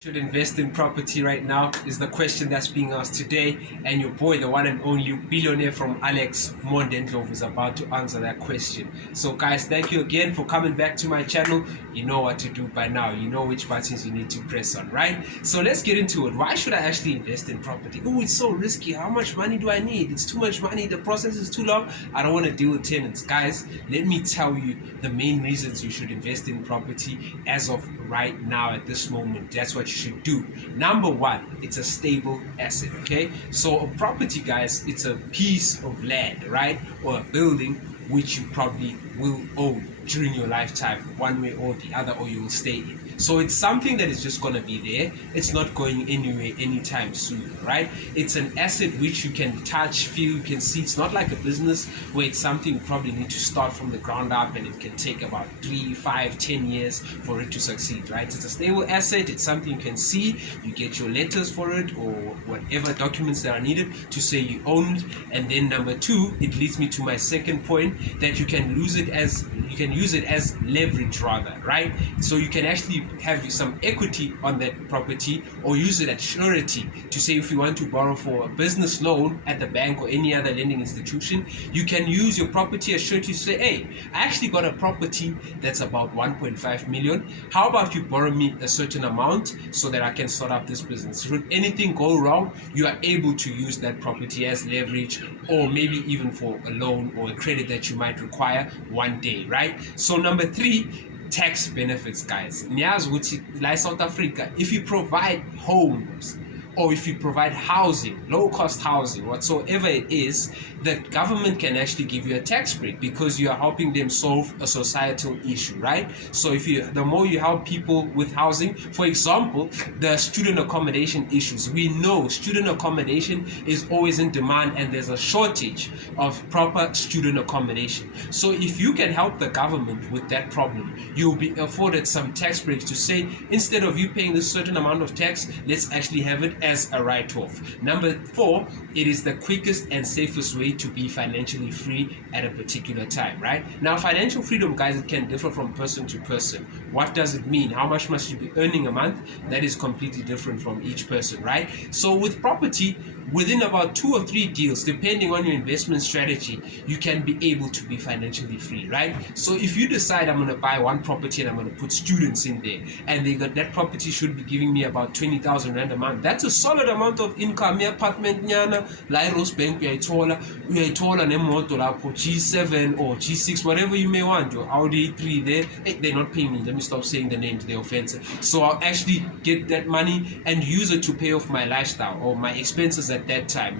Should invest in property right now is the question that's being asked today, and your boy, the one and only billionaire from Alex Mondendlov, is about to answer that question. So guys, thank you again for coming back to my channel. You know what to do by now. You know which buttons you need to press on, right? So let's get into it. Why should I actually invest in property? Oh, it's so risky. How much money do I need? It's too much money. The process is too long. I don't want to deal with tenants. Guys, let me tell you the main reasons you should invest in property as of right now at this moment. That's what you should do. Number one, it's a stable asset. Okay, so a property, guys, it's a piece of land, right, or a building which you probably will own during your lifetime, one way or the other, or you will stay in. So it's something that is just going to be there. It's not going anywhere anytime soon, right? It's an asset which you can touch, feel, you can see. It's not like a business where it's something you probably need to start from the ground up and it can take about 3, 5, 10 years for it to succeed, right? It's a stable asset. It's something you can see. You get your letters for it or whatever documents that are needed to say you own it. And then number two, it leads me to my second point, that you can use it as leverage rather, right? So you can actually have some equity on that property or use it as surety to say if you want to borrow for a business loan at the bank or any other lending institution, you can use your property as surety to say, hey, I actually got a property that's about 1.5 million. How about you borrow me a certain amount so that I can start up this business? Should anything go wrong, you are able to use that property as leverage or maybe even for a loan or a credit that you might require one day, right? So number three, tax benefits, guys. Niyazi ukuthi la South Africa, if you provide homes or if you provide housing, low cost housing, whatsoever it is, the government can actually give you a tax break because you are helping them solve a societal issue, right? So the more you help people with housing, for example, the student accommodation issues, we know student accommodation is always in demand and there's a shortage of proper student accommodation. So if you can help the government with that problem, you'll be afforded some tax breaks to say, instead of you paying this certain amount of tax, let's actually have it as a write-off. Number four, it is the quickest and safest way to be financially free at a particular time, right? Now, financial freedom, guys, it can differ from person to person. What does it mean? How much must you be earning a month? That is completely different from each person, right? So with property, within about 2 or 3 deals, depending on your investment strategy, you can be able to be financially free, right? So if you decide I'm going to buy one property and I'm going to put students in there, and that property should be giving me about 20,000 rand a month, that's a solid amount of income. Apartment nyana la Rosebank uyayithola nemoto lapho G7 or G6, whatever you may want, your Audi 3 there. Hey, they're not paying me, let me stop saying the names, they're offensive. So I'll actually get that money and use it to pay off my lifestyle or my expenses at that time,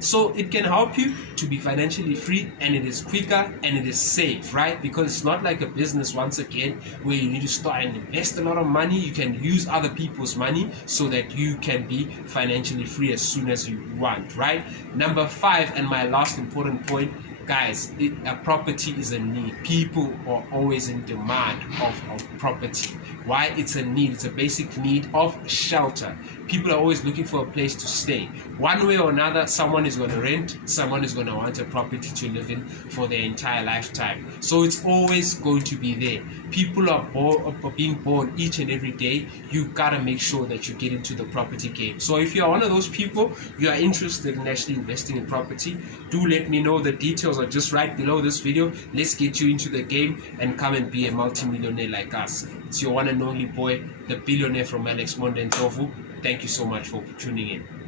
so it can help you to be financially free, and it is quicker and it is safe, right? Because it's not like a business, once again, where you need to start and invest a lot of money. You can use other people's money so that you can be financially free as soon as you want, right? Number five, and my last important point, guys, a property is a need. People are always in demand of property. Why? It's a need. It's a basic need of shelter. People are always looking for a place to stay. One way or another, someone is going to rent, someone is going to want a property to live in for their entire lifetime. So it's always going to be there. People are being born each and every day. You gotta make sure that you get into the property game. So if you're one of those people, you are interested in actually investing in property, do let me know. The details are just right below this video. Let's get you into the game and come and be a multi-millionaire like us. It's your one and only boy, the billionaire from Alex Mondendlov. Thank you so much for tuning in.